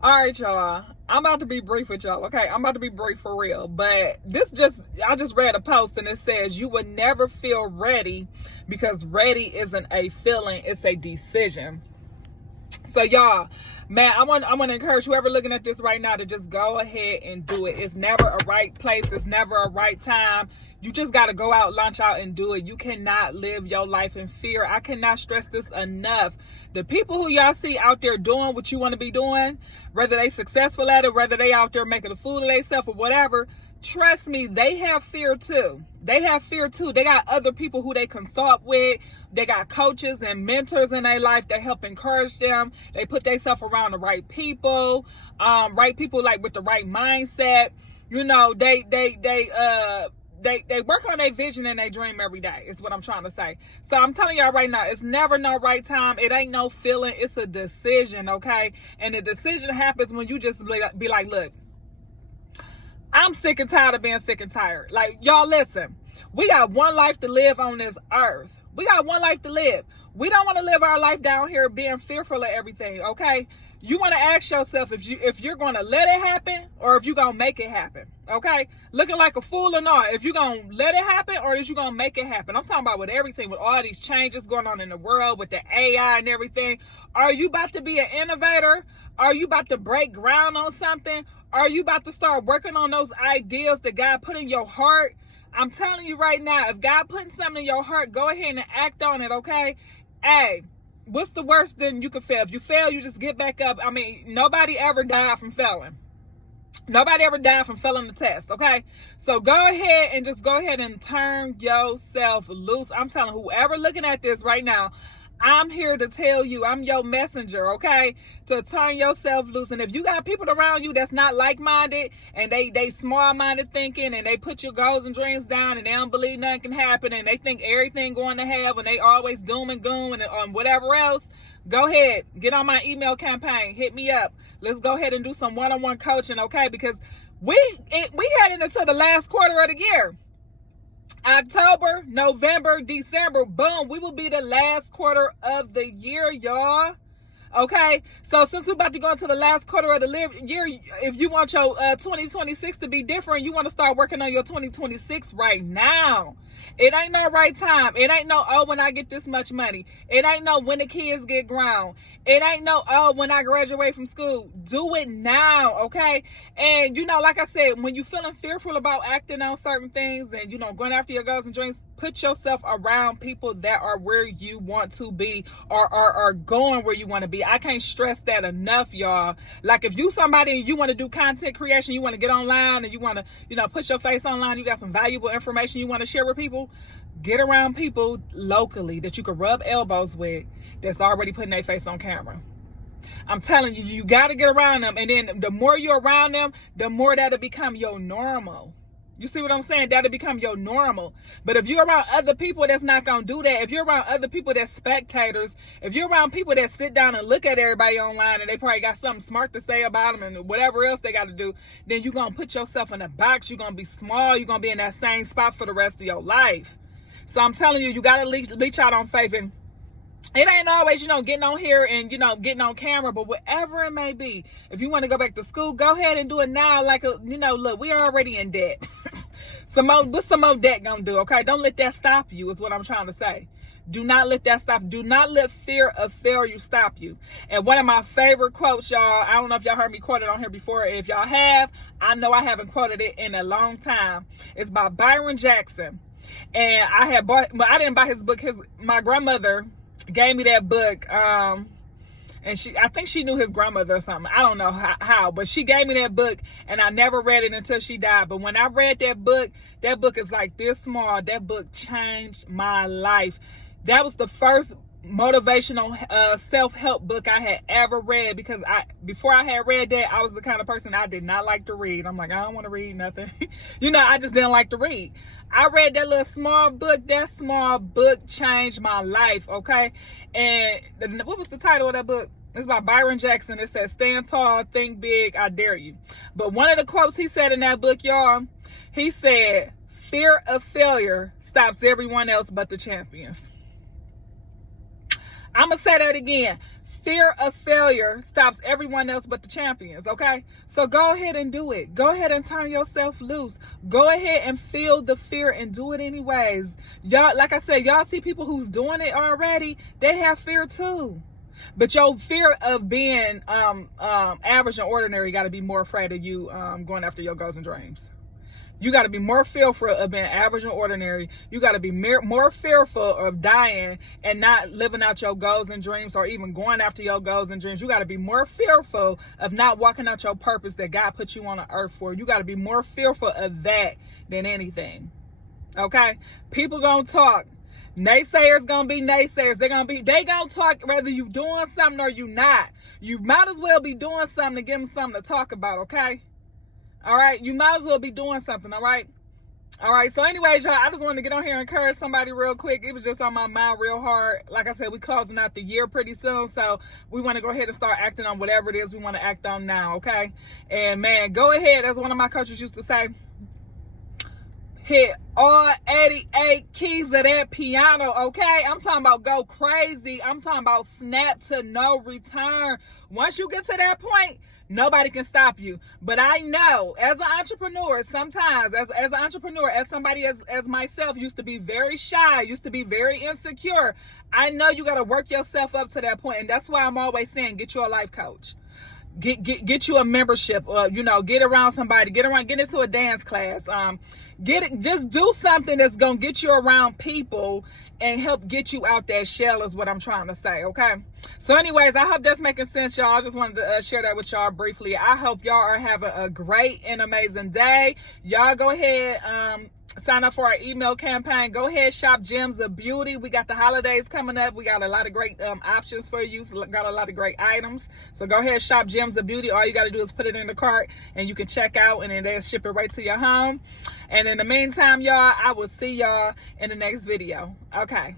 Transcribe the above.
All right, y'all. I'm about to be brief with y'all, okay? I'm about to be brief for real. But I just read a post and it says you would never feel ready because ready isn't a feeling, it's a decision. So y'all, man, I want to encourage whoever looking at this right now to just go ahead and do it. It's never a right place. It's never a right time. You just got to go out, launch out and do it. You cannot live your life in fear. I cannot stress this enough. The people who y'all see out there doing what you want to be doing, whether they successful at it, whether they out there making a fool of themselves or whatever, trust me, they have fear too. They have fear too. They got other people who they consult with. They got coaches and mentors in their life that help encourage them. They put themselves around the right people, right people like with the right mindset. You know, they work on their vision and their dream every day, is what I'm trying to say. So I'm telling y'all right now, it's never no right time. It ain't no feeling. It's a decision, okay? And the decision happens when you just be like, look, I'm sick and tired of being sick and tired. Like, y'all listen, we got one life to live on this earth. We got one life to live. We don't want to live our life down here being fearful of everything, okay? You want to ask yourself if you're going to let it happen or if you're going to make it happen, okay? Looking like a fool or not, if you're going to let it happen or if you're going to make it happen. I'm talking about with everything, with all these changes going on in the world, with the AI and everything. Are you about to be an innovator? Are you about to break ground on something? Are you about to start working on those ideas that God put in your heart? I'm telling you right now, if God put something in your heart, go ahead and act on it, okay? Hey, what's the worst thing you could fail? If you fail, you just get back up. I mean, nobody ever died from failing. Nobody ever died from failing the test, okay? So go ahead and turn yourself loose. I'm telling whoever looking at this right now, I'm here to tell you, I'm your messenger, okay? To turn yourself loose. And if you got people around you that's not like-minded and they small-minded thinking and they put your goals and dreams down and they don't believe nothing can happen and they think everything going to hell and they always doom and gloom and whatever else, go ahead, get on my email campaign, hit me up. Let's go ahead and do some one-on-one coaching, okay? Because we heading into the last quarter of the year. October, November, December, boom, we will be the last quarter of the year, y'all. Okay, so since we're about to go into the last quarter of the year, if you want your 2026 to be different, you want to start working on your 2026 right now. It ain't no right time. It ain't no, oh, when I get this much money. It ain't no when the kids get grown. It ain't no, oh, when I graduate from school. Do it now, okay? And, you know, like I said, when you're feeling fearful about acting on certain things and, you know, going after your goals and dreams, put yourself around people that are where you want to be or are going where you want to be. I can't stress that enough, y'all. Like if you somebody and you want to do content creation, you want to get online and you want to, you know, put your face online, you got some valuable information you want to share with people, get around people locally that you can rub elbows with that's already putting their face on camera. I'm telling you, you got to get around them. And then the more you're around them, the more that'll become your normal. You see what I'm saying? That'll become your normal. But if you're around other people that's not going to do that, if you're around other people that's spectators, if you're around people that sit down and look at everybody online and they probably got something smart to say about them and whatever else they got to do, then you're going to put yourself in a box. You're going to be small. You're going to be in that same spot for the rest of your life. So I'm telling you, you got to reach out on faith. And it ain't always, you know, getting on here and, you know, getting on camera, but whatever it may be, if you want to go back to school, go ahead and do it now. Like, you know, look, we are already in debt. What's some more debt gonna do, okay? Don't let that stop you, is what I'm trying to say. Do not let that stop. Do not let fear of failure stop you. And one of my favorite quotes, y'all, I don't know if y'all heard me quote it on here before. If y'all have, I know I haven't quoted it in a long time. It's by Byron Jackson. And I didn't buy his book. My grandmother gave me that book. And I think she knew his grandmother or something. I don't know how, but she gave me that book and I never read it until she died. But when I read that book is like this small. That book changed my life. That was the first motivational self-help book I had ever read, because before I had read that, I was the kind of person I did not like to read. I'm like, I don't want to read nothing. You know, I just didn't like to read. I read that little small book. That small book changed my life, okay? And what was the title of that book? It's by Byron Jackson. It says, "Stand tall, think big, I dare you." But one of the quotes he said in that book, y'all, he said, "Fear of failure stops everyone else but the champions." I'm going to say that again. fear of failure stops everyone else but the champions, okay? So go ahead and do it. Go ahead and turn yourself loose. Go ahead and feel the fear and do it anyways. Y'all, like I said, y'all see people who's doing it already, they have fear too. But your fear of being average and ordinary got to be more afraid of you going after your goals and dreams. You got to be more fearful of being average and ordinary. You got to be more fearful of dying and not living out your goals and dreams, or even going after your goals and dreams. You got to be more fearful of not walking out your purpose that God put you on the earth for. You got to be more fearful of that than anything. Okay? People gonna talk. Naysayers gonna be naysayers. They gonna talk whether you doing something or you not. You might as well be doing something to give them something to talk about, okay? All right, you might as well be doing something, all right? All right, so anyways, y'all, I just wanted to get on here and encourage somebody real quick. It was just on my mind real hard. Like I said, we closing out the year pretty soon, so we want to go ahead and start acting on whatever it is we want to act on now, okay? And man, go ahead, as one of my coaches used to say, hit all 88 keys of that piano, okay? I'm talking about go crazy. I'm talking about snap to no return. Once you get to that point, nobody can stop you. But I know, as an entrepreneur, sometimes, as an entrepreneur, as somebody as myself, used to be very shy, used to be very insecure, I know you got to work yourself up to that point. And that's why I'm always saying, get you a life coach. Get you a membership, get around somebody, get into a dance class, just do something that's gonna get you around people and help get you out that shell is what I'm trying to say, okay? So anyways, I hope that's making sense, y'all. I just wanted to share that with y'all briefly. I hope y'all are having a great and amazing day. Y'all go ahead, sign up for our email campaign. Go ahead, shop Gems of Beauty. We got the holidays coming up. We got a lot of great options for you. Got a lot of great items. So go ahead, shop Gems of Beauty. All you got to do is put it in the cart and you can check out, and then they'll ship it right to your home. And in the meantime, y'all, I will see y'all in the next video. Okay.